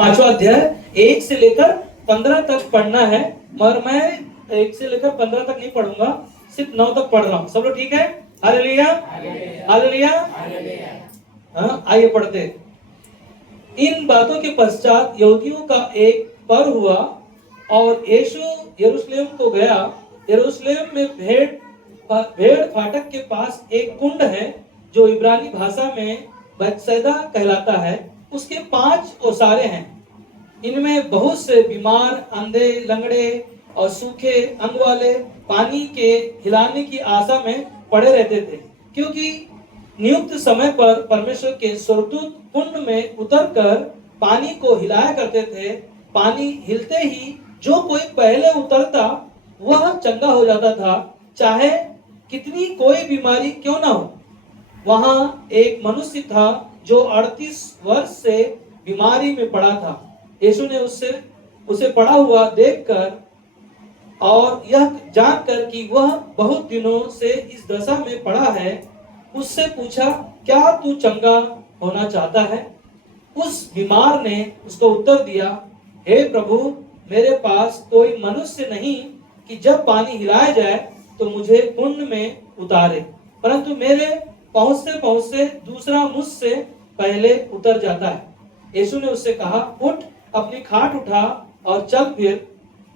5वां अध्याय 1 से लेकर 15 तक पढ़ना है, मगर मैं 1 से लेकर 15 तक नहीं पढ़ूंगा, सिर्फ 9 तक पढ़ रहा हूँ। सब लोग ठीक है? Hallelujah, hallelujah. हाँ, आइए पढ़ते हैं। इन बातों के पश्चात यहूदियों का एक पर्व हुआ और यीशु यरूशलेम को गया। यरूशलेम में भेड़ फाटक के पास एक कुंड है जो इब्रानी भाषा में बैतसैदा कहलाता है। उसके 5 ओसारे हैं। इनमें बहुत से बीमार, अंधे, लंगड़े और सूखे अंग वाले पानी के हिलाने की आशा में पड़े रहते थे, क्योंकि नियुक्त समय पर परमेश्वर के स्वर्गदूत कुंड में उतरकर पानी को हिलाया करते थे। पानी हिलते ही जो कोई पहले उतरता वह चंगा हो जाता था, चाहे कितनी कोई बीमारी क्यों ना हो। वहां एक मनुष्य था जो 38 वर्ष से बीमारी में पड़ा था। यीशु ने उसे पड़ा हुआ देखकर और यह जानकर कि वह बहुत दिनों से इस दशा में पड़ा है, उससे पूछा, क्या तू चंगा होना चाहता है? उस बीमार ने उसको उत्तर दिया, हे प्रभु, मेरे पास कोई मनुष्य नहीं कि जब पानी हिलाया जाए तो मुझे कुंड में उतारे, परंतु मेरे पहुंचते दूसरा मुझसे पहले उतर जाता है। यीशु ने उससे कहा, उठ, अपनी खाट उठा और चल फिर।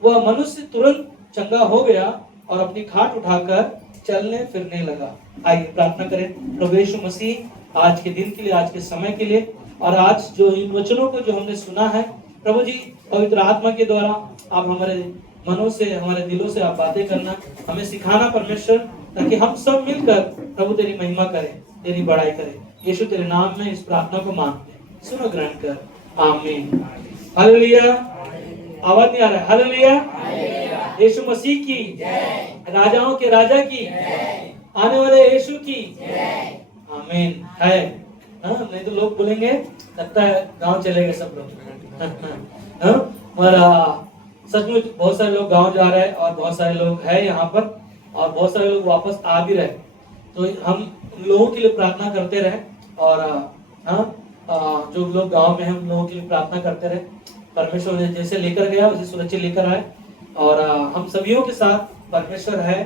वह मनुष्य तुरंत चंगा हो गया और अपनी खाट उठाकर चलने फिरने लगा। आइए प्रार्थना करें। प्रभु यीशु मसीह, आज के दिन के लिए, आज के समय के लिए, और आज जो इन वचनों को जो हमने सुना है, प्रभु जी, पवित्र आत्मा के द्वारा आप हमारे मनों से, हमारे दिलों से आप बातें करना, हमें सिखाना परमेश्वर, ताकि हम सब मिलकर प्रभु तेरी महिमा करें, तेरी बड़ाई करें। यीशु तेरे नाम में इस प्रार्थना को मांगते हैं, सुनो, ग्रहण कर, आमीन। हालेलुया। आवाज नहीं आ रहा है? हालेलुया। यीशु मसीह की जय, राजाओं के राजा की जय, आने वाले यीशु की जय, आमीन। है नहीं तो लोग बोलेंगे, लगता है गांव चले गए सब लोग। सचमुच बहुत सारे लोग गांव जा रहे हैं और बहुत सारे लोग हैं यहाँ पर, और बहुत सारे लोग वापस आ भी रहे। तो हम लोगों के लिए प्रार्थना करते रहे, और जो लोग गांव में हैं उन लोगों के लिए प्रार्थना करते रहे। परमेश्वर ने जैसे लेकर गया उसे सुरक्षित लेकर आए, और हम सभी के साथ परमेश्वर है।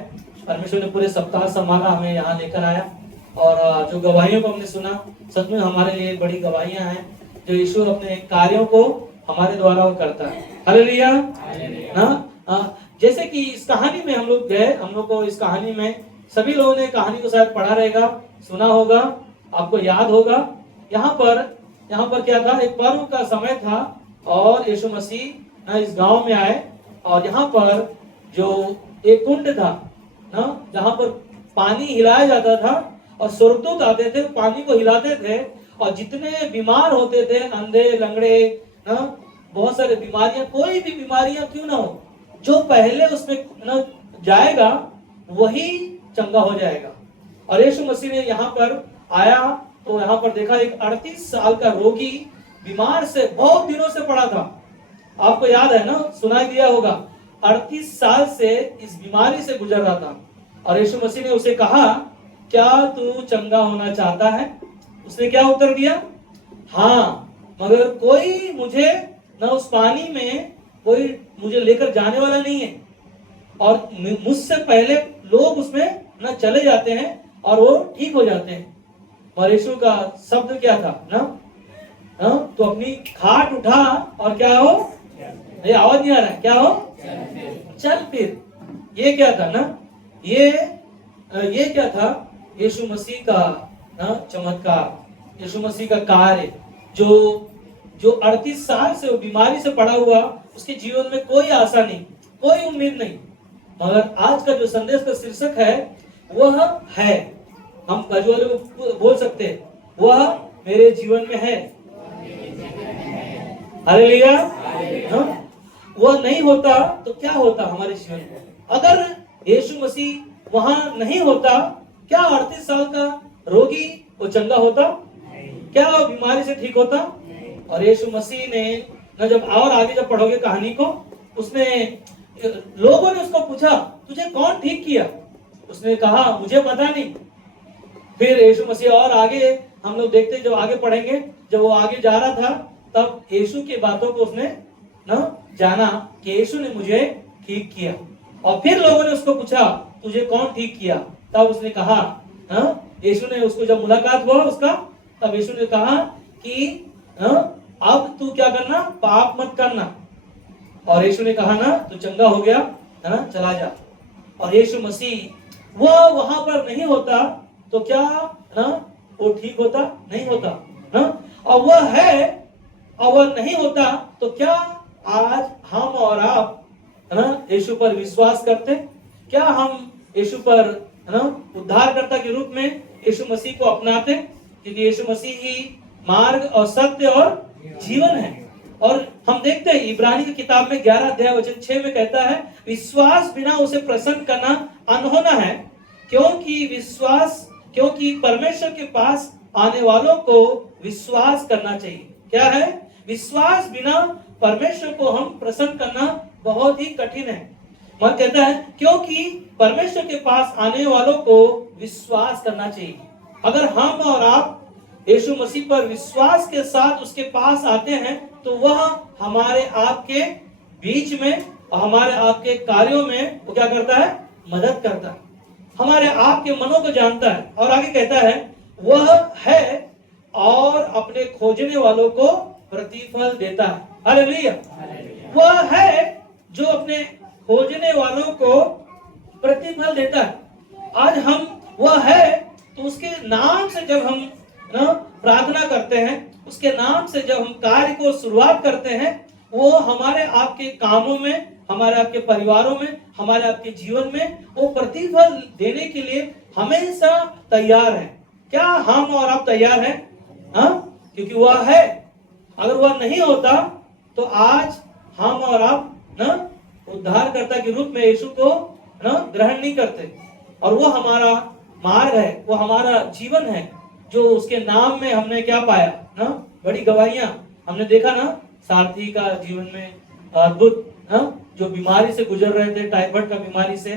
परमेश्वर ने पूरे सप्ताह संभाला, हमें यहाँ लेकर आया, और जो गवाहियों को हमने सुना, सच में हमारे लिए बड़ी गवाहियां हैं, जो यीशु अपने कार्यों को हमारे द्वारा वो करता है। हालेलुया। जैसे कि इस कहानी में हम लोग गए, हम लोग को इस कहानी में सभी लोगों ने कहानी को शायद पढ़ा रहेगा, सुना होगा, आपको याद होगा। यहाँ पर क्या था, एक पर्व का समय था और यीशु मसीह इस गांव में आए, और यहाँ पर जो एक कुंड था ना, जहाँ पर पानी हिलाया जाता था और स्वर्गदूत आते थे, पानी को हिलाते थे, और जितने बीमार होते थे, अंधे, लंगड़े ना, बहुत सारे बीमारियां, कोई भी बीमारियां क्यों ना हो, जो पहले उसमें ना जाएगा वही चंगा हो जाएगा। और यीशु मसीह ने यहाँ पर आया तो यहाँ पर देखा एक 38 साल का रोगी बीमार से बहुत दिनों से पड़ा था। आपको याद है ना, सुनाई दिया होगा, 38 साल से इस बीमारी से गुजर रहा था। और यीशु मसीह ने उसे कहा, क्या तू चंगा होना चाहता है? उसने क्या उत्तर दिया? हाँ, मगर कोई मुझे न उस पानी में कोई मुझे लेकर जाने वाला नहीं है, और मुझसे पहले लोग उसमें न चले जाते हैं और वो ठीक हो जाते हैं। और यीशु का शब्द क्या था ना, तो अपनी खाट उठा और क्या हो, ये आवाज नहीं आ रहा है, क्या हो, चल फिर। ये क्या था ना, ये क्या था? यीशु मसीह का ना चमत्कार, यीशु मसीह का कार्य, जो 38 साल से वो बीमारी से पड़ा हुआ, उसके जीवन में कोई आशा नहीं, कोई उम्मीद नहीं, मगर आज का जो संदेश का शीर्षक है वह है, हम बाजू को बोल सकते हैं, वह मेरे जीवन में है। हालेलुया। वह नहीं होता तो क्या होता हमारे जीवन में? अगर यीशु मसीह वहां नहीं होता, क्या 38 साल का रोगी वो चंगा होता? क्या वो बीमारी से ठीक होता? और यीशु मसीह ने न, जब और आगे जब पढ़ोगे कहानी को, उसने, लोगों ने उसको पूछा, तुझे कौन ठीक किया? उसने कहा, मुझे पता नहीं। फिर यीशु मसीह और आगे हम लोग देखते, जब आगे पढ़ेंगे, जब वो आगे जा रहा था तब यीशु की बातों को उसने ना जाना कि यीशु ने मुझे ठीक किया। और फिर लोगों ने उसको पूछा तुझे कौन ठीक किया? तब उसने कहा, यीशु ने उसको जब मुलाकात हुआ उसका, तब यीशु ने कहा कि अब तू क्या करना, पाप मत करना। और यीशु ने कहा ना तू चंगा हो गया है ना, चला जा। और यीशु मसीह वह वहां पर नहीं होता तो क्या ना वो ठीक होता? नहीं होता ना। और वह है और वह नहीं होता तो क्या आज हम और आप है ना यीशु पर विश्वास करते? क्या हम यीशु पर है ना उद्धारकर्ता के रूप में यीशु मसीह को अपनाते? क्योंकि यीशु मसीह ही मार्ग और सत्य और जीवन है। और हम देखते हैं इब्रानी की किताब में 11 अध्याय वचन 6 में कहता है विश्वास बिना उसे प्रसन्न करना अनहोना है, क्योंकि परमेश्वर के पास आने वालों को विश्वास करना चाहिए। क्या है? विश्वास बिना परमेश्वर को हम प्रसन्न करना बहुत ही कठिन है। मन कहता है क्योंकि परमेश्वर के पास आने वालों को विश्वास करना चाहिए। अगर हम और आप यीशु मसीह पर विश्वास के साथ उसके पास आते हैं तो वह हमारे आपके बीच में और हमारे आपके कार्यों में वो क्या करता है? मदद करता है, हमारे आपके मनों को जानता है। और आगे कहता है वह है और अपने खोजने वालों को प्रतिफल देता है। हालेलुया। वह है जो अपने खोजने वालों को प्रतिफल देता है। आज हम वह है तो उसके नाम से जब हम ना प्रार्थना करते हैं, उसके नाम से जब हम कार्य को शुरुआत करते हैं, वो हमारे आपके कामों में, हमारे आपके परिवारों में, हमारे आपके जीवन में वो प्रतिफल देने के लिए हमेशा तैयार है। क्या हम और आप तैयार हैं? क्योंकि वह है। अगर वह नहीं होता तो आज हम और आप ना उद्धारकर्ता के रूप में यीशु को ना ग्रहण नहीं करते। और वो हमारा मार्ग है, वो हमारा जीवन है जो उसके नाम में हमने क्या पाया ना, बड़ी गवाहियां हमने देखा ना। सारथी का जीवन में अद्भुत, जो बीमारी से गुजर रहे थे, टाइफाइड का बीमारी से,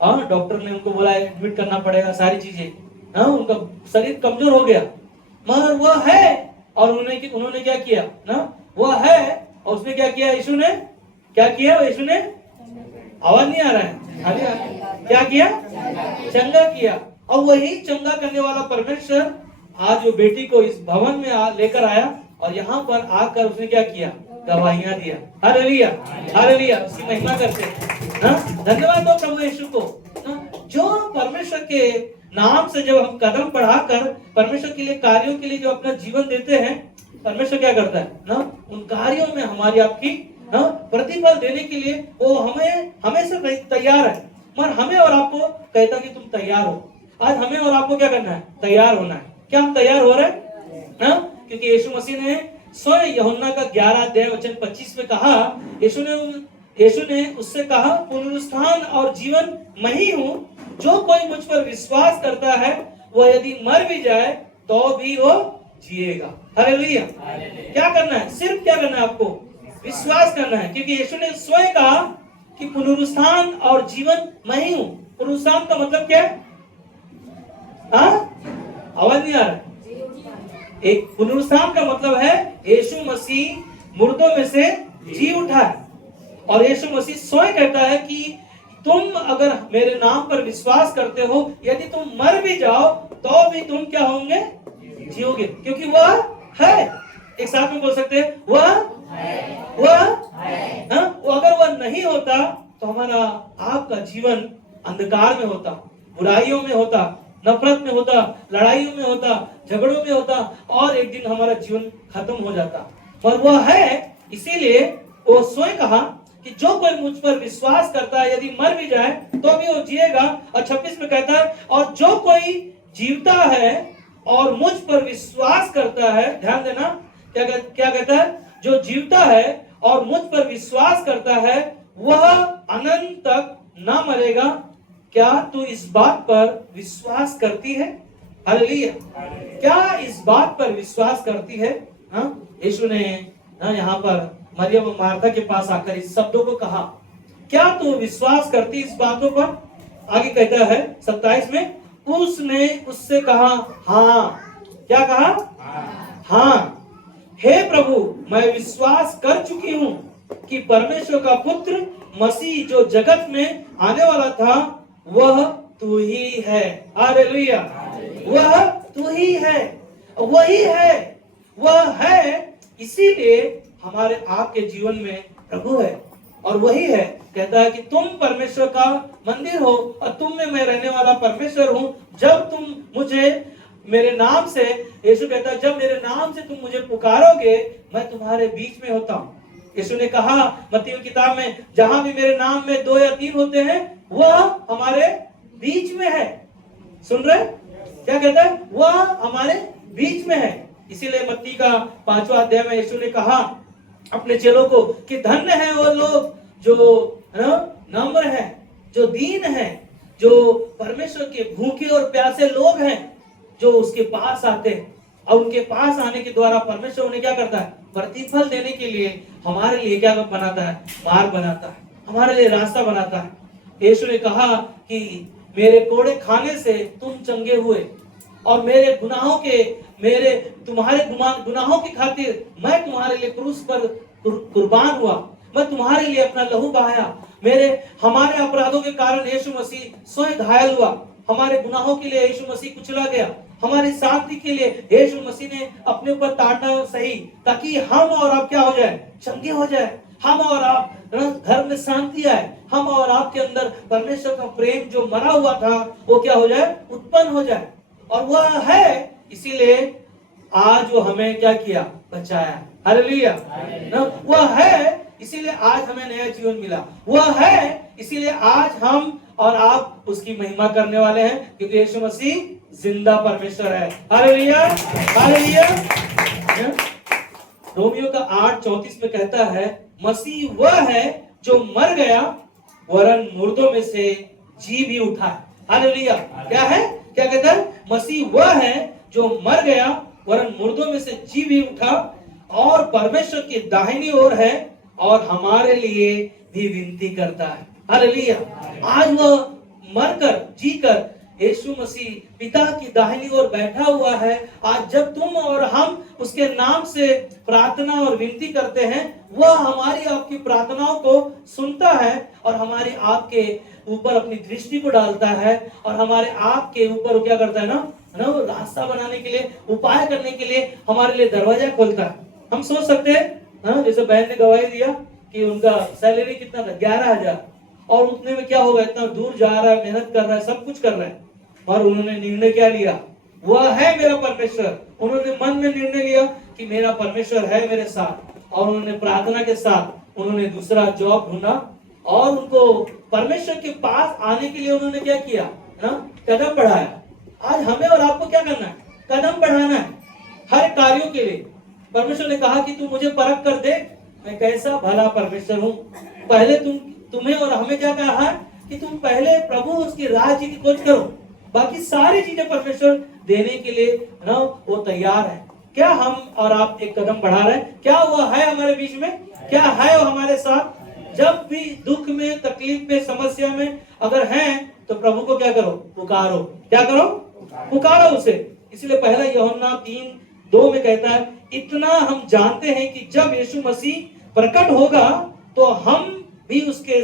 डॉक्टर ने उनको बोला एडमिट करना पड़ेगा, सारी चीजें, उनका शरीर कमजोर हो गया, मगर वह है। और उन्होंने क्या किया ना, वह है और उसने क्या किया? यीशु ने क्या किया? यीशु ने, आवाज नहीं आ रहा है, क्या किया? चंगा किया। और वही चंगा करने वाला परमेश्वर आज वो बेटी को इस भवन में लेकर आया और यहाँ पर आकर उसने क्या किया? गवाहियां दिया। हालेलुया, हालेलुया, उसकी महिमा करते हैं। धन्यवाद दो प्रभु यीशु को, जो परमेश्वर के नाम से जब हम कदम बढ़ाकर परमेश्वर के लिए, कार्यों के लिए जो अपना जीवन देते हैं, परमेश्वर क्या करता है ना, उन कार्यों में हमारी आपकी प्रतिफल देने के लिए वो हमें हमेशा तैयार है। मगर हमें और आपको कहता कि तुम तैयार हो। आज हमें और आपको क्या करना है? तैयार होना है। क्या हम तैयार हो रहे हैं? क्योंकि यीशु मसीह ने स्वयं यूहन्ना का 11 अध्याय वचन 25 में कहा, यीशु ने उससे कहा पुनरुत्थान और जीवन मैं ही हूँ, जो कोई मुझ पर विश्वास करता है वह यदि मर भी जाए तो भी वो जिएगा। हालेलुया। क्या करना है? सिर्फ क्या करना है? आपको विश्वास करना है। क्योंकि यीशु ने स्वयं कहा कि पुनरुत्थान और जीवन मैं ही हूँ। पुनरुत्थान का मतलब क्या है? आवाज नहीं आ रहा। एक पुनरुत्थान का मतलब है यीशु मसीह मुर्दों में से जी उठा है। और यीशु मसीह स्वयं कहता है कि तुम अगर मेरे नाम पर विश्वास करते हो, यदि तुम मर भी जाओ तो भी तुम क्या होंगे? जियोगे। क्योंकि वह है। एक साथ में बोल सकते हैं, वह अगर वह नहीं होता तो हमारा आपका जीवन अंधकार में होता, बुराइयों में होता, नफरत में होता, लड़ाइयों में होता, झगड़ों में होता और एक दिन हमारा जीवन खत्म हो जाता। पर वह है, इसीलिए वो स्वयं कहा कि जो कोई मुझ पर विश्वास करता है यदि मर भी जाए तो भी वो जिएगा। और 26 में कहता है और जो कोई जीवता है और मुझ पर विश्वास करता है, ध्यान देना क्या कहता है? जो जीवता है और मुझ पर विश्वास करता है वह अनंत तक ना मरेगा। क्या तू इस बात पर विश्वास करती है? हालेलुया। क्या इस बात पर विश्वास करती है? यीशु ने यहाँ पर मरियम और मार्था के पास आकर इस शब्दों को कहा, क्या तू विश्वास करती इस बातों पर? आगे कहता है 27 में, उसने उससे कहा हाँ। क्या कहा? हाँ। हे प्रभु, मैं विश्वास कर चुकी हूँ कि परमेश्वर का पुत्र मसीह जो जगत में आने वाला था वह तू ही है। हालेलुया। वह तू ही है, वही है, वह है, इसीलिए हमारे आपके जीवन में प्रभु है। और वही है, कहता है कि तुम परमेश्वर का मंदिर हो और तुम में मैं रहने वाला परमेश्वर हूं। जब तुम मुझे मेरे नाम से, यीशु कहता है, जब मेरे नाम से तुम मुझे पुकारोगे मैं तुम्हारे बीच में होता हूं। यीशु ने कहा मत्ती की किताब में, जहां भी मेरे नाम में 2 या 3 होते हैं वह हमारे बीच में है। सुन रहे क्या कहता है? वह हमारे बीच में है। इसीलिए मत्ती का 5वां अध्याय में यीशु ने कहा अपने चेलों को कि धन्य है वो लोग जो नम्र है, जो दीन है, जो परमेश्वर के भूखे और प्यासे लोग हैं, जो उसके पास आते हैं। और उनके पास आने के द्वारा परमेश्वर उन्हें क्या करता है? प्रतिफल देने के लिए हमारे लिए क्या बनाता है? मार्ग बनाता है, हमारे लिए रास्ता बनाता है। यीशु ने कहा कि मेरे कोड़े खाने से तुम चंगे हुए और मेरे गुनाहों के, तुम्हारे गुनाहों की खातिर मैं तुम्हारे लिए क्रूस पर कुर्बान हुआ, मैं तुम्हारे लिए अपना लहू बहाया। हमारे अपराधों के कारण यीशु मसीह स्वयं घायल हुआ, हमारे गुनाहों के लिए यीशु मसीह कुचला गया, हमारी शांति के लिए यीशु मसीह ने अपने ऊपर ताड़ना सही, ताकि हम और आप क्या हो जाए? चंगे हो जाए, हम और आप घर में शांति आए, हम और आपके अंदर परमेश्वर का प्रेम जो मरा हुआ था वो क्या हो जाए? उत्पन्न हो जाए। और वह है, इसीलिए आज वो हमें क्या किया? बचाया। हालेलुया। वह है, इसीलिए आज हमें नया जीवन मिला। वह है, इसीलिए आज हम और आप उसकी महिमा करने वाले हैं, क्योंकि यीशु मसीह जिंदा परमेश्वर है। Hallelujah, hallelujah. रोमियो का 8:34 में कहता है, मसीह वह है जो मर गया वरन मुर्दों में से जी भी उठा। हालेलुया। क्या है? क्या कहता है? मसीह वह है जो मर गया वरन मुर्दों में से जी भी उठा और परमेश्वर की दाहिनी ओर है और हमारे लिए भी विनती करता है। हालेलुया। आज वह मरकर जीकर यीशु मसीह पिता की दाहिनी ओर बैठा हुआ है। आज जब तुम और हम उसके नाम से प्रार्थना और विनती करते हैं, वह हमारी आपकी प्रार्थनाओं को सुनता है और हमारे आपके ऊपर अपनी दृष्टि को डालता है और हमारे आपके ऊपर क्या करता है ना रास्ता बनाने के लिए, उपाय करने के लिए हमारे लिए दरवाजा खोलता है। हम सोच सकते हैं जैसे बहन ने गवाही दिया कि उनका सैलरी कितना था? 11,000, और उतने में क्या होगा? इतना दूर जा रहा है, मेहनत कर रहा है, सब कुछ कर रहा है, और उन्होंने निर्णय क्या लिया? वह है मेरा परमेश्वर। उन्होंने मन में निर्णय लिया कि मेरा परमेश्वर है मेरे साथ, और उन्होंने प्रार्थना के साथ उन्होंने दूसरा जॉब ढूंढा और उनको परमेश्वर के पास आने के लिए उन्होंने क्या किया? कदम बढ़ाया। आज हमें और आपको क्या करना है? कदम बढ़ाना है हर कार्यों के लिए। परमेश्वर ने कहा कि तू मुझे परख कर देख, मैं कैसा भला परमेश्वर हूँ। पहले तुम्हें और हमें क्या कहा है कि तुम पहले प्रभु उसकी राज्य की खोज करो, बाकी सारी चीजें परमेश्वर देने के लिए वो तैयार है। क्या हम और आप एक कदम बढ़ा रहे हैं? क्या वो है हमारे बीच में? क्या है वो हमारे साथ? जब भी दुख में, तकलीफ में, समस्या में अगर हैं तो प्रभु को क्या करो? पुकारो। क्या करो? पुकारो उसे। इसलिए पहला यूहन्ना 3:2 में कहता है, इतना हम जानते हैं कि जब यीशु मसीह प्रकट होगा तो हम भी उसके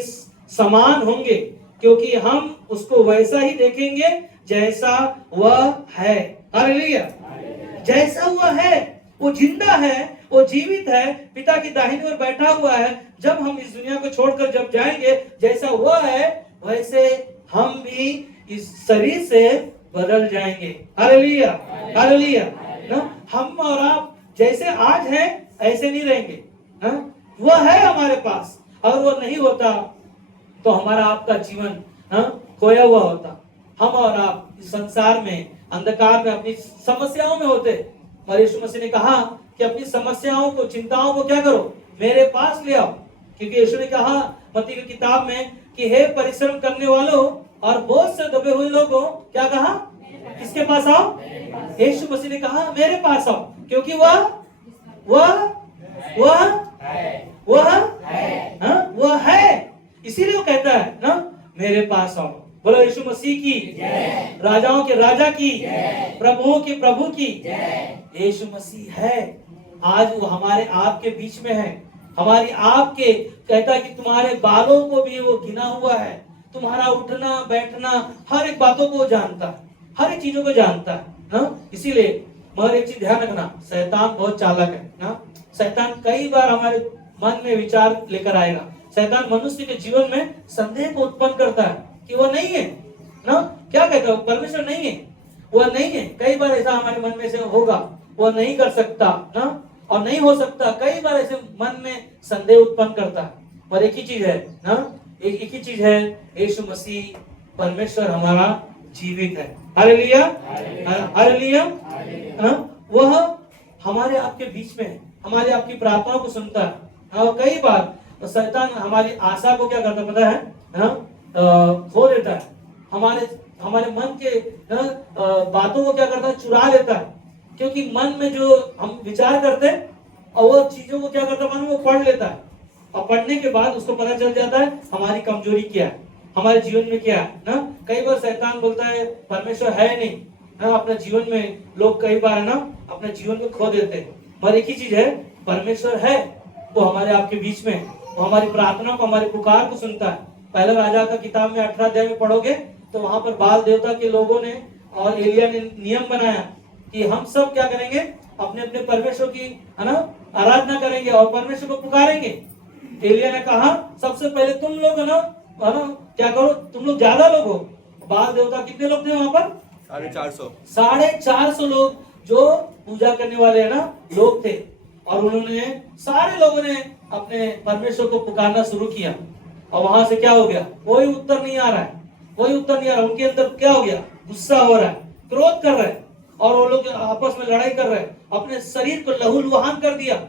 समान होंगे, क्योंकि हम उसको वैसा ही देखेंगे जैसा वह है। हालेलुया। जैसा वह है, वो जिंदा है, वो जीवित है, पिता की दाहिनी ओर बैठा हुआ है। जब हम इस दुनिया को छोड़कर जब जाएंगे, जैसा वह है वैसे हम भी इस शरीर से बदल जाएंगे। Hallelujah, hallelujah. हम और आप जैसे आज हैं ऐसे नहीं रहेंगे। वह है हमारे पास, अगर वो नहीं होता तो हमारा आपका जीवन खोया हुआ होता। हम और आप इस संसार में, अंधकार में, अपनी समस्याओं में होते। और यीशु मसीह ने कहा कि अपनी समस्याओं को, चिंताओं को क्या करो? मेरे पास ले आओ। क्योंकि यीशु ने कहा मत्ती की किताब में कि हे परिश्रम करने वालों और बोझ से दबे हुए लोगों, क्या कहा? किसके पास आओ? यीशु मसीह ने कहा मेरे पास आओ, क्योंकि वह है। इसीलिए वो कहता है ना, मेरे पास आओ। बोलो यीशु मसीह की, राजाओं के राजा की, प्रभुओं के प्रभु की। यीशु मसीह है, आज वो हमारे आपके बीच में है। हमारी आपके कहता है कि तुम्हारे बालों को भी वो गिना हुआ है, तुम्हारा उठना बैठना हर एक बातों को जानता है, हर एक चीजों को जानता है ना। इसीलिए मगर एक चीज ध्यान रखना, शैतान बहुत चालाक है ना। शैतान कई बार हमारे मन में विचार लेकर आएगा। शैतान मनुष्य के जीवन में संदेह को उत्पन्न करता है कि वो नहीं है ना, क्या कहता है, परमेश्वर नहीं है, वह नहीं है। कई बार ऐसा हमारे मन में से होगा, वह नहीं कर सकता ना, और नहीं हो सकता। कई बार ऐसे मन में संदेह उत्पन्न करता है। पर एक ही चीज है ना, एक ही चीज है, यीशु मसीह परमेश्वर हमारा जीवित है। Hallelujah, hallelujah. वह हमारे आपके बीच में है, हमारे आपकी प्रार्थनाओं को सुनता है। और कई बार शैतान हमारी आशा को क्या करता पता है ना, खो देता है। हमारे मन के बातों को क्या करता है, चुरा लेता है। क्योंकि मन में जो हम विचार करते हैं और वो चीजों को क्या करता है, मन में वो पढ़ लेता है। और पढ़ने के बाद उसको पता चल जाता है हमारी कमजोरी क्या है, हमारे जीवन में क्या है ना। कई बार शैतान बोलता है परमेश्वर है नहीं ना, अपने जीवन में लोग कई बार है ना अपने जीवन को खो देते हैं। पर एक ही चीज है, परमेश्वर है, वो हमारे आपके बीच में, वो हमारी प्रार्थना को, हमारी पुकार को सुनता है। पहला राजा का किताब में 18 अध्याय में पढ़ोगे तो वहां पर बाल देवता के लोगों ने और एलिया ने नियम बनाया कि हम सब क्या करेंगे, अपने अपने परमेश्वर की है ना आराधना करेंगे और परमेश्वर को पुकारेंगे। एलिया ने कहा सबसे पहले तुम लोग है ना क्या करो, तुम लोग ज्यादा लोग हो। बाल देवता कितने लोग थे वहां पर, 450 लोग जो पूजा करने वाले है ना लोग थे। और उन्होंने सारे लोगों ने अपने परमेश्वर को पुकारना शुरू किया। और वहां से क्या हो गया, कोई उत्तर नहीं आ रहा है, कोई उत्तर नहीं आ रहा। उनके अंदर क्या हो गया, गुस्सा हो रहा है, क्रोध कर रहे हैं, और वो लोग आपस में लड़ाई कर रहे हैं, अपने शरीर को लहूलुहान कर दिया।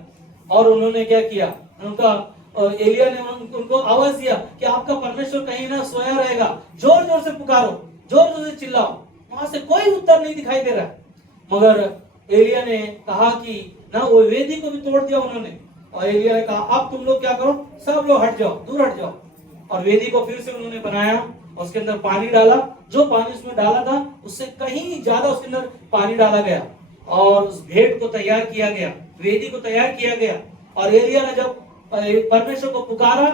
और उन्होंने क्या किया, उनका एलिया ने उनको आवाज दिया कि आपका परमेश्वर कहीं ना सोया रहेगा, जोर जोर से पुकारो, जोर जोर से चिल्लाओ। वहां से कोई उत्तर नहीं दिखाई दे रहा। मगर एलिया ने कहा कि ना, वो वेदी को भी तोड़ दिया उन्होंने। और एलिया ने कहा अब तुम लोग क्या करो, सब लोग हट जाओ, दूर हट जाओ। और वेदी को फिर से उन्होंने बनाया, उसके अंदर पानी डाला, जो पानी उसमें डाला था उससे कहीं ज्यादा उसके अंदर पानी डाला गया, और उस भेंट को तैयार किया गया, वेदी को तैयार किया गया। और एलिया ने जब परमेश्वर को पुकारा,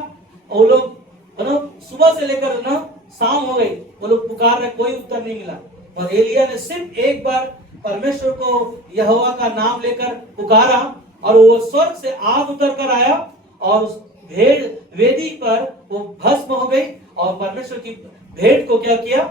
वो लोग सुबह से लेकर ना शाम हो गई, वो लोग पुकार रहे, कोई उत्तर नहीं मिला। और एलिया ने सिर्फ एक बार परमेश्वर को यहोवा का नाम लेकर पुकारा, और वो स्वर्ग से आग उतर कर आया, और उस वेदी पर वो भस्म हो गई। और परमेश्वर की भेंट को क्या किया,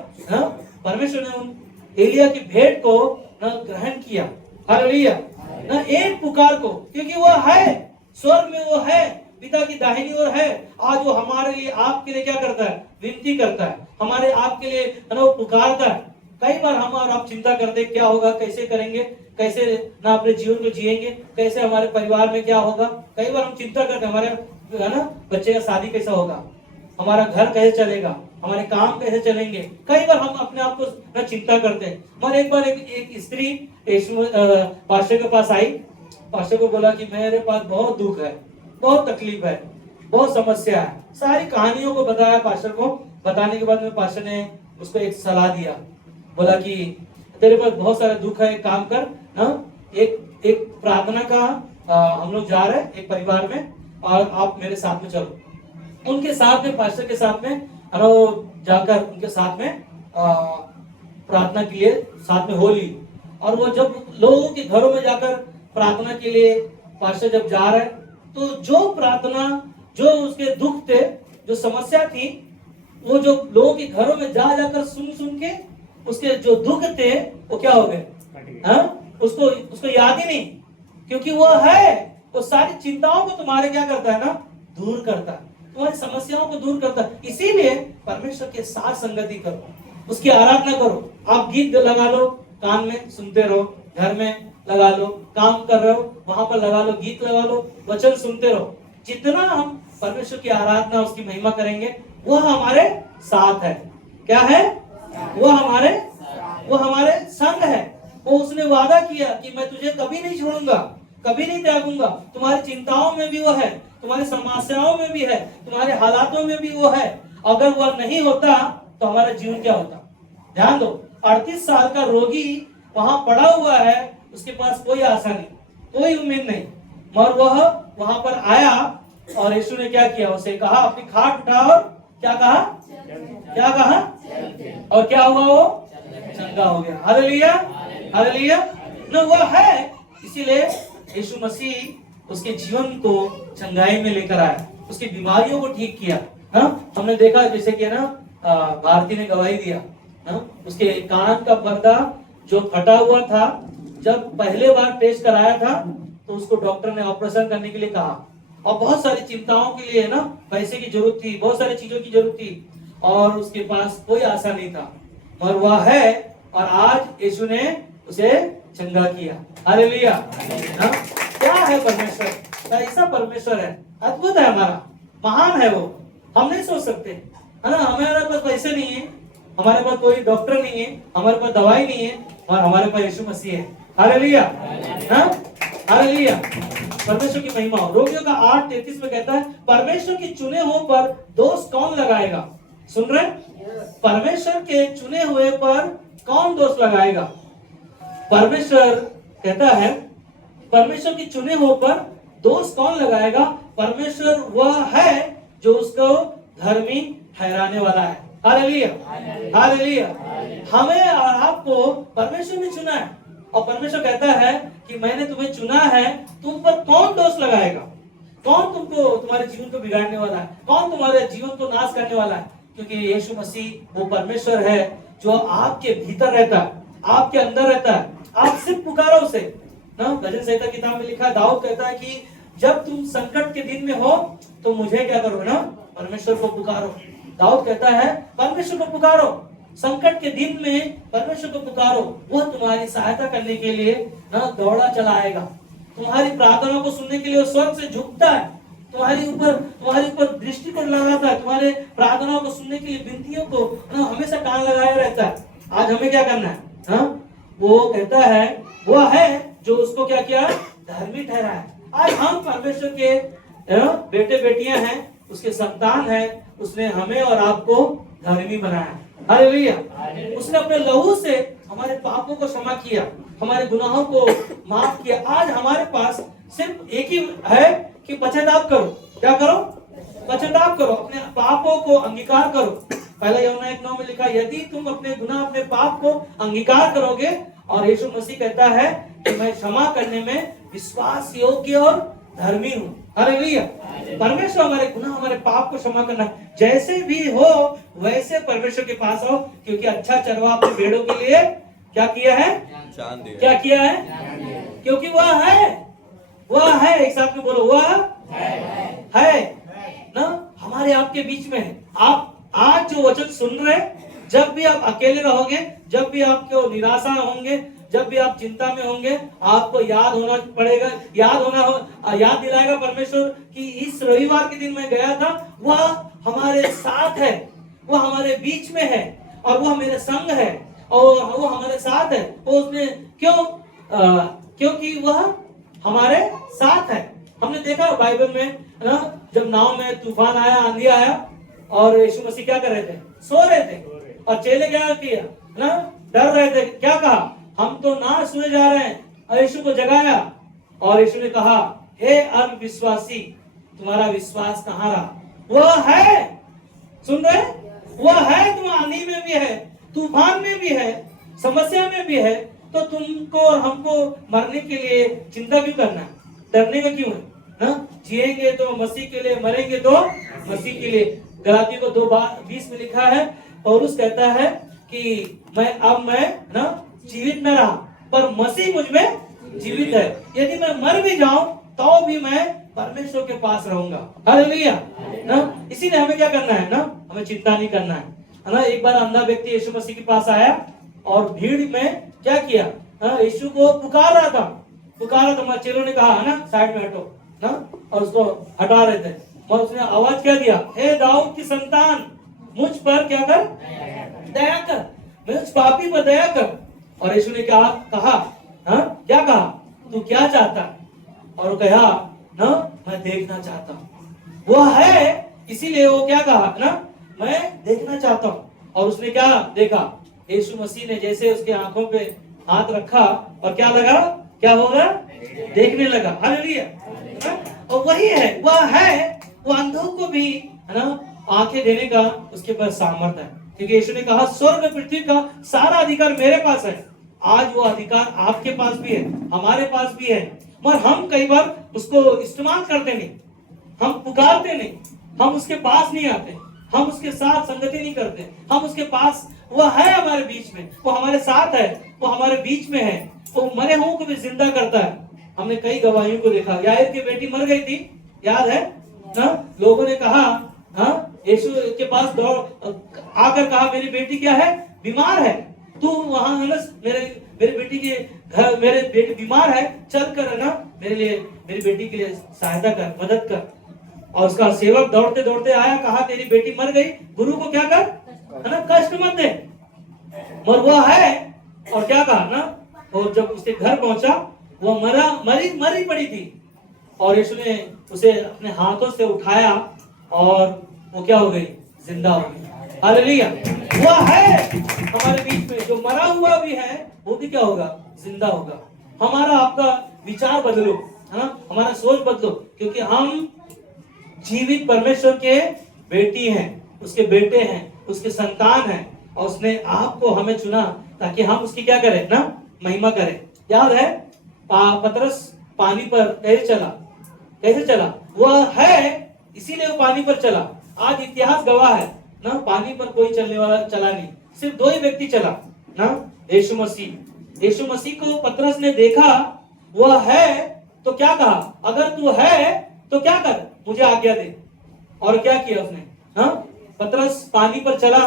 परमेश्वर ने उन एलिया की भेंट को ग्रहण किया। हालेलुया ना, एक पुकार को, क्योंकि वो है स्वर्ग में, वो है पिता की दाहिनी ओर है। आज वो हमारे लिए आपके लिए क्या करता है, विनती करता है, हमारे आपके लिए वो पुकारता है। कई बार हम और आप चिंता करते हैं क्या होगा, कैसे करेंगे, कैसे ना अपने जीवन को जिएंगे, कैसे हमारे परिवार में क्या होगा। कई बार हम चिंता करते हैं हमारे है ना बच्चे का शादी कैसा होगा, हमारा घर कैसे चलेगा, हमारे काम कैसे चलेंगे। कई बार हम अपने आप को ना चिंता करते हैं। मगर एक बार एक स्त्री पास्टर के पास आई, पास्टर को बोला कि मेरे पास बहुत दुख है, बहुत तकलीफ है, बहुत समस्या है। सारी कहानियों को बताया पास्टर को। बताने के बाद में पास्टर ने उसको एक सलाह दिया, बोला कि तेरे पास बहुत सारा दुख है, एक काम कर ना, एक प्रार्थना का हम लोग जा रहे हैं एक परिवार में, और आप मेरे साथ में चलो। उनके साथ में, पास्टर के साथ में जाकर उनके साथ में प्रार्थना के लिए साथ में हो ली। और वो जब लोगों के घरों में जाकर प्रार्थना के लिए पास्टर जब जा रहे, तो जो प्रार्थना, जो उसके दुख थे, जो समस्या थी, वो जो लोगों के घरों में जा जाकर सुन सुन के उसके जो दुख थे वो क्या हो गए, उसको याद ही नहीं। क्योंकि वो है, वो सारी चिंताओं को तुम्हारे क्या करता है ना, दूर करता है, तुम्हारी समस्याओं को दूर करता है। इसीलिए परमेश्वर के साथ संगति करो, उसकी आराधना करो। आप गीत लगा लो, कान में सुनते रहो, घर में लगा लो, काम कर रहे हो वहां पर लगा लो, गीत लगा लो, वचन सुनते रहो। जितना हम परमेश्वर की आराधना, उसकी महिमा करेंगे, वो हमारे साथ है। क्या है, वो हमारे संग है। वो उसने वादा किया कि मैं तुझे कभी नहीं छोड़ूंगा, कभी नहीं त्यागूंगा। तुम्हारी चिंताओं में भी वो है, तुम्हारी समस्याओं में भी है, तुम्हारे हालातों में भी वो है। अगर वह नहीं होता तो हमारा जीवन क्या होता। ध्यान दो, 38 साल का रोगी वहां पड़ा हुआ है, उसके पास कोई आशा नहीं, कोई उम्मीद नहीं, मगर वह वहां पर आया और यीशु ने क्या किया, उसे कहा अपनी खाट उठा, और क्या कहा, क्या कहा, और क्या हुआ, वो चंगा हो गया। Hallelujah, hallelujah. ना वह है, इसीलिए यीशु मसीह उसके जीवन को चंगाई में लेकर आया, उसकी बीमारियों को ठीक किया। हाँ, हमने देखा जैसे कि ना भारती ने गवाही दिया, उसके कान का पर्दा जो फटा हुआ था, जब पहले बार टेस्ट कराया था तो उसको डॉक्टर ने ऑपरेशन करने के लिए कहा, और बहुत सारी चिंताओं के लिए ना पैसे की जरूरत थी, बहुत सारी चीजों की जरूरत थी, और उसके पास कोई आशा नहीं था, मगर वह है, और आज यीशु ने उसे चंगा किया। हालेलुया। क्या है परमेश्वर, ऐसा परमेश्वर है, अद्भुत है हमारा, महान है वो, हम नहीं सोच सकते, है ना। हमारे पास पैसे नहीं है, हमारे पास कोई डॉक्टर नहीं है, हमारे पास दवाई नहीं है, और हमारे पास यीशु मसीह है। Hallelujah, hallelujah. परमेश्वर की महिमा हो। रोमियो का 8:33 में कहता है, परमेश्वर के चुने हुए पर दोष कौन लगाएगा। सुन रहे, परमेश्वर के चुने हुए पर कौन दोष लगाएगा। परमेश्वर कहता है, परमेश्वर के चुने हुए पर दोष कौन लगाएगा। परमेश्वर वह है जो उसको धर्मी ठहराने वाला है। Hallelujah, hallelujah. हमें और आपको परमेश्वर ने चुना है, और परमेश्वर कहता है कि मैंने तुम्हें चुना है, तुम पर कौन दोष लगाएगा, कौन तुमको तुम्हारे जीवन को बिगाड़ने वाला है, कौन तुम्हारे जीवन को नाश करने वाला है। क्योंकि यीशु मसीह वो परमेश्वर है जो आपके भीतर रहता है, आपके अंदर रहता है। आप सिर्फ पुकारो उसे ना। भजन संहिता किताब में लिखा है, दाऊद कहता है कि जब तुम संकट के दिन में हो तो मुझे क्या करो ना, परमेश्वर को पुकारो। दाऊद कहता है परमेश्वर को पुकारो, संकट के दिन में परमेश्वर को पुकारो, वह तुम्हारी सहायता करने के लिए ना दौड़ा चला आएगा। तुम्हारी प्रार्थना को सुनने के लिए स्वर्ग से झुकता है, तुम्हारे ऊपर दृष्टि को लगाता है, तुम्हारे प्रार्थनाओं को सुनने के लिए विनतियों को हमेशा कान लगाया रहता है। आज हमें क्या करना है ना? वो कहता है वह है जो उसको क्या किया, धर्मी ठहरा है। आज हम परमेश्वर के बेटे बेटियां हैं, उसके संतान हैं, उसने हमें और आपको धर्मी बनाया। हालेलुया। उसने अपने लहू से हमारे पापों को क्षमा किया, हमारे गुनाहों को माफ किया। आज हमारे पास सिर्फ एक ही है कि पश्चाताप करो। क्या करो? पश्चाताप करो, अपने पापों को अंगीकार करो। पहला यूहन्ना 1:9 में लिखा, यदि तुम अपने गुनाह अपने पाप को अंगीकार करोगे, और यीशु मसीह कहता है कि मैं क्षमा करने में विश्वास योग्य और धर्मी हूँ। हालेलुया। परमेश्वर हमारे गुनाह हमारे पाप को क्षमा करना, जैसे भी हो वैसे परमेश्वर के पास आओ, क्योंकि अच्छा चरवा अपने भेड़ों के लिए क्या किया है, क्या किया है, क्योंकि वह है, एक साथ में बोलो, वह है ना, हमारे आपके बीच में है। आप आज जो वचन सुन रहे, जब भी आप अकेले रहोगे, जब भी आपको निराशा होंगे, जब भी आप चिंता में होंगे, आपको याद होना पड़ेगा, याद दिलाएगा परमेश्वर कि इस रविवार के दिन मैं गया था, वह हमारे साथ है, वह हमारे बीच में है, और वह मेरे संग है, और वो हमारे साथ है। वो उसने क्योंकि वह हमारे साथ है। हमने देखा बाइबल में ना, जब नाव में तूफान आया, आंधी आया, और यीशु मसीह क्या कर रहे थे, सो रहे थे, और चेले क्या किया ना, डर रहे थे। क्या कहा, हम तो ना सोए जा रहे हैं, और यीशु को जगाया, और यीशु ने कहा, हे अविश्वासी, तुम्हारा विश्वास कहाँ रहा। वह है, सुन रहे, वह है, तुम आंधी में भी है, तूफान में भी है, समस्या में भी है, तो तुमको और हमको मरने के लिए चिंता क्यों करना है, डरने का क्यों है ना? जिएंगे तो मसीह के लिए, मरेंगे तो मसीह के लिए। गलातियों को 2:20 में लिखा है, पौलुस कहता है कि मैं ना जीवित न रहा, पर मसीह मुझ में जीवित है। यदि मैं मर भी जाऊं तो भी मैं परमेश्वर के पास रहूंगा। हालेलुया ना। इसीलिए हमें क्या करना है ना, हमें चिंता नहीं करना है ना। एक बार अंधा व्यक्ति यीशु मसीह के पास आया, और भीड़ में क्या किया, यीशु को पुकार रहा था। चेलों ने कहा है ना, साइड में हटो ना, और उसको हटा रहे थे, और उसने आवाज क्या दिया, हे दाऊद की संतान, मुझ पर क्या कर, दया कर, मैं उस पापी पर दया कर। और यीशु ने क्या कहा, क्या कहा, तू क्या चाहता, और वो कहा ना, मैं देखना चाहता हूँ। वो है, इसीलिए वो क्या कहा ना, मैं देखना चाहता हूँ। और उसने क्या देखा, यीशु मसीह ने जैसे उसके आंखों पे हाथ रखा, और क्या लगा, क्या होगा, देखने लगा। हालेलुया और वही है, वह है, वो अंधों को भी है ना आंखें देने का उसके पास सामर्थ्य है, क्योंकि यीशु ने कहा स्वर्ग पृथ्वी का सारा अधिकार मेरे पास है। आज वो अधिकार आपके पास भी है, हमारे पास भी है, मगर हम कई बार उसको इस्तेमाल करते नहीं, हम पुकारते नहीं, हम उसके पास नहीं आते, हम उसके साथ संगति नहीं करते, हम उसके पास, वो है हमारे बीच में, वो हमारे साथ है, वो हमारे बीच में है, वो मरे हुओं को भी जिंदा करता है। हमने कई गवाहियों को देखा, याईर की बेटी मर गई थी, याद है ना? लोगों ने कहा, हाँ, यीशु के पास दौड़ आकर कहा मेरी बेटी क्या है, बीमार है, तू वहां है ना, मेरे बेटी के घर, मेरे बेटी बीमार है, चल कर है ना मेरे लिए, मेरी बेटी के लिए सहायता कर, मदद कर। और उसका सेवक दौड़ते दौड़ते आया, कहा तेरी बेटी मर गई, गुरु को क्या कर, है ना, कष्ट मत दे। मर वह है, और क्या कहा ना, और जब उसके घर पहुंचा वो मरी पड़ी थी, और यीशु ने उसे अपने हाथों से उठाया और वो क्या हो गई, जिंदा हो गई। हालेलुया। वह है हमारे बीच में, जो मरा हुआ भी है वो भी क्या होगा, जिंदा होगा। हमारा आपका विचार बदलो, है ना, हमारा सोच बदलो, क्योंकि हम जीवित परमेश्वर के बेटी हैं, उसके बेटे हैं, उसके संतान हैं, और उसने आपको हमें चुना ताकि हम उसकी क्या करें ना, महिमा करें। याद है पतरस पानी पर कैसे चला, वह है इसीलिए वो पानी पर चला। आज इतिहास गवाह है ना, पानी पर कोई चलने वाला चला नहीं, सिर्फ दो ही व्यक्ति चला ना, यीशु मसीह को पतरस ने देखा, वह है तो क्या कहा, अगर तू है तो क्या कर, मुझे आज्ञा दे। और क्या किया उसने, हाँ, पतरस पानी पर चला,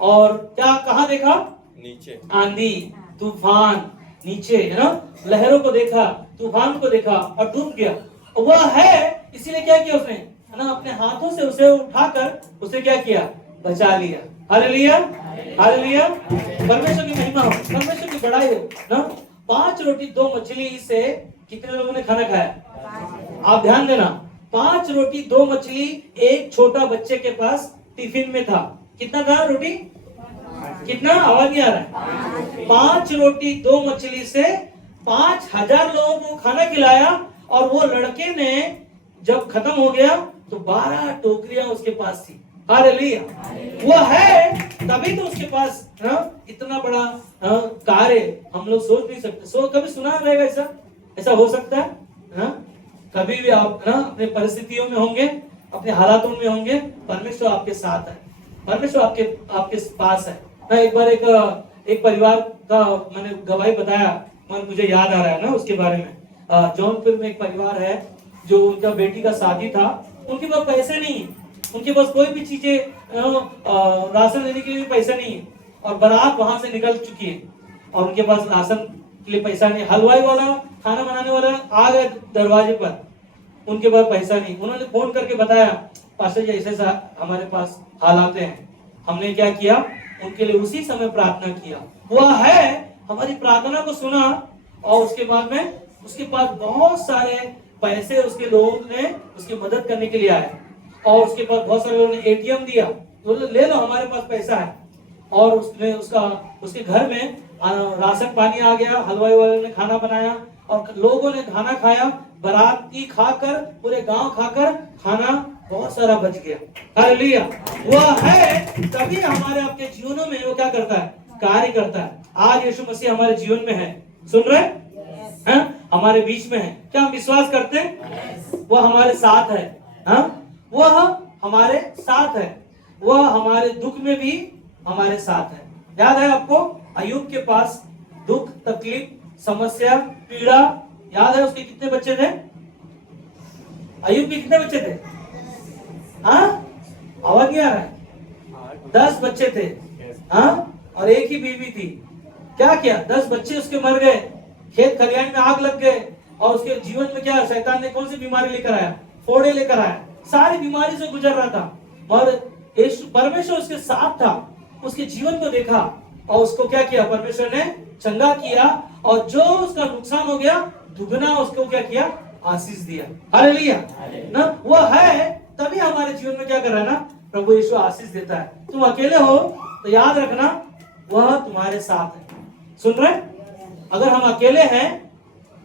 और क्या कहा देखा, नीचे आंधी तूफान, नीचे है ना, लहरों को देखा, तूफान को देखा, और डूब गया। वह है इसीलिए क्या किया उसने, है ना, अपने हाथों से उसे उठाकर उसे क्या किया, बचा लिया। हालेलुया, हालेलुया, परमेश्वर की महिमा हो, परमेश्वर की बड़ाई हो ना। 5 रोटी 2 मछली से कितने लोगों ने खाना खाया, आप ध्यान देना, 5 रोटी 2 मछली एक छोटा बच्चे के पास टिफिन में था। कितना था रोटी, कितना, आवाज नहीं आ रहा है, 5 रोटी 2 मछली से 5000 लोगों को खाना खिलाया। और वो लड़के ने जब खत्म हो गया तो 12 टोकरियां उसके पास थी। हालेलुया, वो है तभी तो उसके पास इतना बड़ा कार्य हम लोग सोच नहीं सकते। कभी सुना रहेगा ऐसा हो सकता है ना? कभी भी आप ना अपने परिस्थितियों में होंगे, अपने हालातों में होंगे, परमेश्वर आपके साथ है, परमेश्वर आपके पास है ना। एक बार एक परिवार का मैंने गवाही बताया, मगर मुझे याद आ रहा है ना उसके बारे में। जौनपुर में एक परिवार है, जो उनका बेटी का शादी था, उनके पास पैसे नहीं है, उनके पास कोई भी चीजें राशन लेने के लिए पैसा नहीं है, और बारात वहां से निकल चुकी है, और उनके पास राशन के लिए पैसा नहीं। हलवाई वाला, खाना बनाने वाला आ गए दरवाजे पर, उनके पास पैसा नहीं। उन्होंने फोन करके बताया, पास्टर जी ऐसे हमारे पास हालात हैं। हमने क्या किया, उनके लिए उसी समय प्रार्थना किया। वह है हमारी प्रार्थना को सुना, और उसके बाद में उसके पास बहुत सारे पैसे उसके लोग ने उसकी मदद करने के लिए आए, और उसके पास बहुत सारे लोगों ने एटीएम दिया, तो ले लो हमारे पास पैसा है। और उसने उसके घर में राशन पानी आ गया, हलवाई वाले ने खाना बनाया, और लोगों ने खाना खाया, बाराती खाकर, पूरे गांव खाकर, खाना बहुत सारा बच गया। हालेलुया, वह है तभी हमारे आपके जीवनों में वो क्या करता है, कार्य करता है। आज यीशु मसीह हमारे जीवन में है, सुन रहे हैं, हमारे बीच में है। क्या हम विश्वास करते हैं? वह हमारे साथ है, वह हमारे साथ है, वह हमारे दुख में भी हमारे साथ है। याद है आपको, अय्यूब के पास दुख, तकलीफ, समस्या, पीड़ा, याद है उसके कितने बच्चे थे? अय्यूब के कितने बच्चे थे? आवाज नहीं आ रहा है? 10 बच्चे थे, और एक ही बीवी थी। क्या किया, 10 बच्चे उसके मर गए, खेत खलिहान में आग लग गए, और उसके जीवन में क्या, शैतान ने कौन सी बीमारी लेकर आया, फोड़े लेकर आया, सारी बीमारी से गुजर रहा था, और परमेश्वर उसके साथ था। उसके जीवन को देखा, और उसको क्या किया, परमेश्वर ने चंगा किया, और जो उसका नुकसान हो गया दुगना उसको क्या किया, आशीष दिया। हालेलुया ना, वह है तभी हमारे जीवन में क्या कर रहा है ना, प्रभु यीशु आशीष देता है। तुम अकेले हो तो याद रखना, वह तुम्हारे साथ है। सुन रहे, अगर हम अकेले हैं,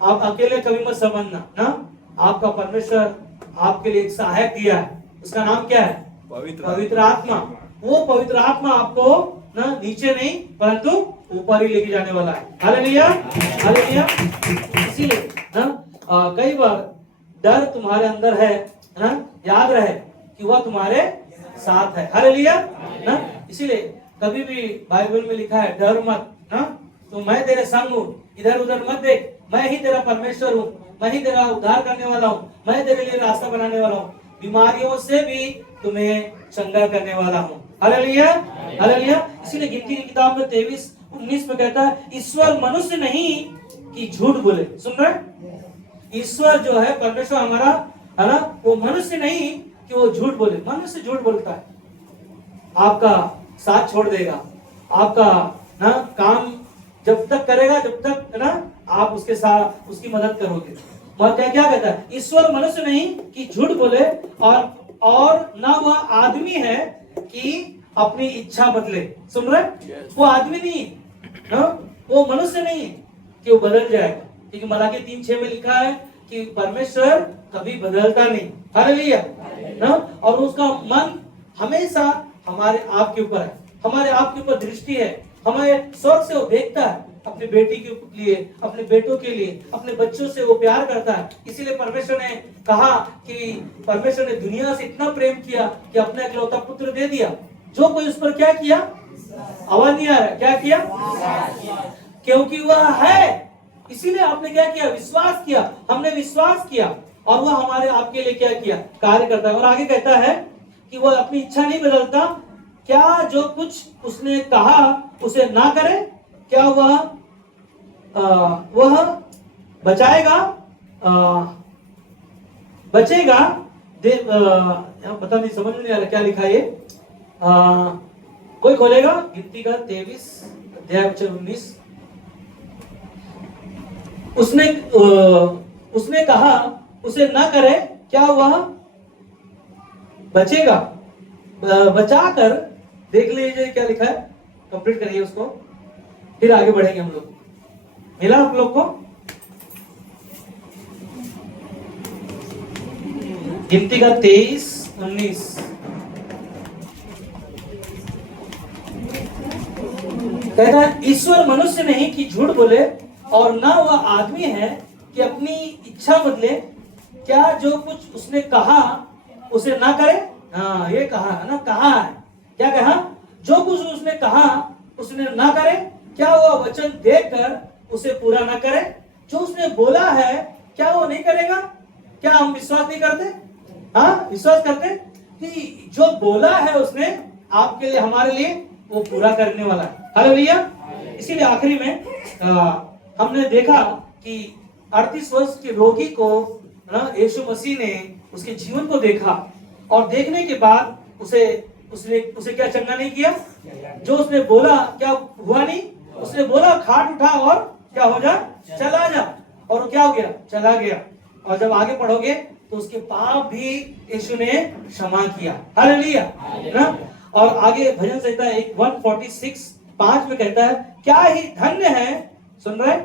आप अकेले कभी मत समझना ना, आपका परमेश्वर आपके लिए एक सहायक दिया है, उसका नाम क्या है? पवित्र आत्मा। वो पवित्र आत्मा आपको ना नीचे नहीं परंतु ऊपर ही लेके जाने वाला है। Hallelujah, hallelujah. इसीलिए कई बार डर तुम्हारे अंदर है ना, याद रहे कि वह तुम्हारे साथ है। हालेलुया ना। इसीलिए कभी भी बाइबल में लिखा है डर मत ना, तो मैं तेरे संग हूँ, इधर उधर मत देख, मैं ही तेरा परमेश्वर हूँ, मैं ही तेरा उद्धार करने वाला हूँ, मैं तेरे लिए रास्ता बनाने वाला हूँ, बीमारियों से भी तुम्हें चंगा करने वाला हूँ। Hallelujah, hallelujah. इसीलिए गिनती की किताब में 23:19 में कहता है ईश्वर मनुष्य नहीं कि झूठ बोले। सुन रहे? ईश्वर जो है परमेश्वर हमारा है ना, वो मनुष्य नहीं कि वो झूठ बोले। मनुष्य झूठ बोलता है, आपका साथ छोड़ देगा, आपका ना काम जब तक करेगा जब तक है ना आप उसके साथ उसकी मदद करोगे। और क्या क्या कहता है? ईश्वर मनुष्य नहीं कि झूठ बोले और ना वह आदमी है कि अपनी इच्छा बदले। सुन रहे? वो आदमी नहीं है, वो मनुष्य नहीं है कि वो बदल जाएगा, क्योंकि मलाकी 3:6 में लिखा है कि परमेश्वर कभी बदलता नहीं। हालेलुया ना। और उसका मन हमेशा हमारे आप के ऊपर है, हमारे आप के ऊपर दृष्टि है, हमारे स्वर्ग से वो देखता है, अपने बेटी के लिए, अपने बेटों के लिए, अपने बच्चों से वो प्यार करता है। इसीलिए परमेश्वर ने कहा कि परमेश्वर ने दुनिया से इतना प्रेम किया कि अपना इकलौता पुत्र दे दिया, जो कोई उस पर क्या किया? आवाज नहीं आ रहा, क्या किया? क्योंकि वह है, इसीलिए आपने क्या किया? विश्वास किया। हमने विश्वास किया और वह हमारे आपके लिए क्या किया? कार्य करता है। और आगे कहता है कि वह अपनी इच्छा नहीं बदलता, क्या जो कुछ उसने कहा उसे ना करे, क्या वह बचाएगा, बचेगा पता नहीं, समझ में नहीं आ रहा क्या लिखा है ये। कोई खोलेगा गिनती का 23:19। उसने कहा उसे ना करे, क्या वह बचेगा, बचाकर, देख लीजिए क्या लिखा है, कंप्लीट करिए उसको, फिर आगे बढ़ेंगे हम लोग। मिला आप लोग को? गिनती का 23:19। कहता है ईश्वर मनुष्य नहीं कि झूठ बोले और ना वह आदमी है कि अपनी इच्छा बदले, क्या जो कुछ उसने कहा उसे ना करे। हाँ, ये कहा है ना, कहा है, क्या कहा? जो कुछ उसने कहा उसने ना करे, क्या वह वचन देकर उसे पूरा ना करे? जो उसने बोला है क्या वो नहीं करेगा? क्या हम विश्वास नहीं करते? हाँ, विश्वास करते कि जो बोला है उसने आपके लिए, हमारे लिए, वो पूरा करने वाला है। हालेलुया। इसीलिए आखिरी में हमने देखा कि 38 वर्ष के रोगी को ना यीशु मसीह ने उसके जीवन को देखा और देखने के बाद उसे क्या चंगा नहीं किया? जो उसने बोला क्या हुआ नहीं? उसने बोला खाट उठा और क्या हो जा, चला जा, और क्या हो गया? चला गया। और जब आगे पढ़ोगे तो उसके पाप भी यीशु ने क्षमा किया। हालेलुया ना। और आगे भजन संहिता 146:5 में कहता है क्या ही धन्य है, सुन रहे?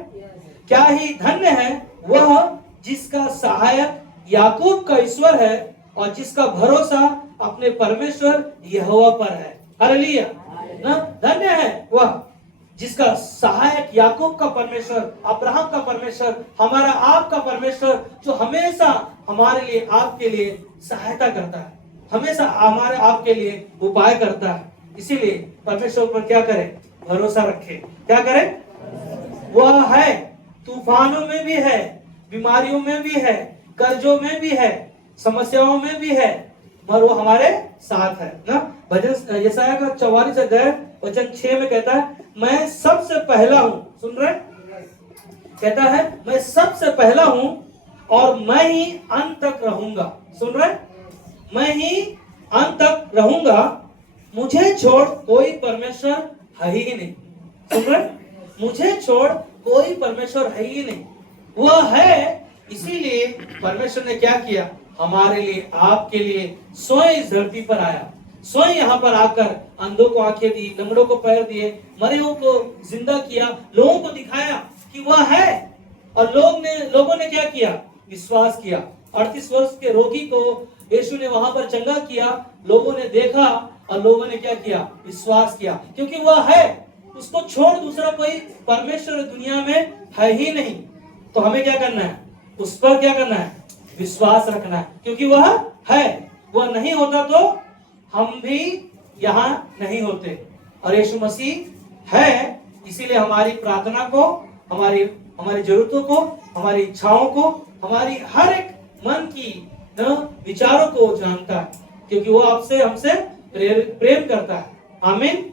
क्या ही धन्य है वह जिसका सहायक याकूब का ईश्वर है और जिसका भरोसा अपने परमेश्वर यहोवा पर है। हालेलुया ना। धन्य है वह जिसका सहायक याकूब का परमेश्वर, अब्राहम का परमेश्वर, हमारा आपका परमेश्वर, जो हमेशा हमारे लिए, आपके लिए सहायता करता है, हमेशा हमारे आपके लिए उपाय करता है। इसीलिए परमेश्वर पर क्या करें? भरोसा रखें। क्या करें? वह है, तूफानों में भी है, बीमारियों में भी है, कर्जों में भी है, समस्याओं में भी है, पर वो हमारे साथ है ना। भजन यशायाह का 44:6 में कहता है मैं सबसे पहला हूं। सुन रहे? कहता है मैं सबसे पहला हूं और मैं ही अंत तक रहूंगा। सुन रहे? मैं ही अंत तक रहूंगा, मुझे छोड़ कोई परमेश्वर है ही नहीं। सुन रहे? मुझे छोड़ कोई परमेश्वर है ही नहीं। वह है, इसीलिए परमेश्वर ने क्या किया? हमारे लिए, आपके लिए स्वयं इस धरती पर आया, स्वयं यहाँ पर आकर अंधों को आंखें दी, लंगड़ों को पैर दिए, मरियों को जिंदा किया, लोगों को दिखाया कि वह है। और लोगों ने क्या किया? विश्वास किया। 38 वर्ष के रोगी को यीशु ने वहां पर चंगा किया, लोगों ने देखा और लोगों ने क्या किया? विश्वास किया, क्योंकि वह है, उसको छोड़ दूसरा कोई परमेश्वर दुनिया में है ही नहीं। तो हमें क्या करना है? उस पर क्या करना है? विश्वास रखना है, क्योंकि वह है। वह नहीं होता तो हम भी यहाँ नहीं होते। और यीशु मसीह है, इसीलिए हमारी प्रार्थना को, हमारी जरूरतों को, हमारी इच्छाओं को, हमारी हर एक मन की विचारों को जानता है, क्योंकि वो आपसे हमसे प्रेम करता है। आमीन।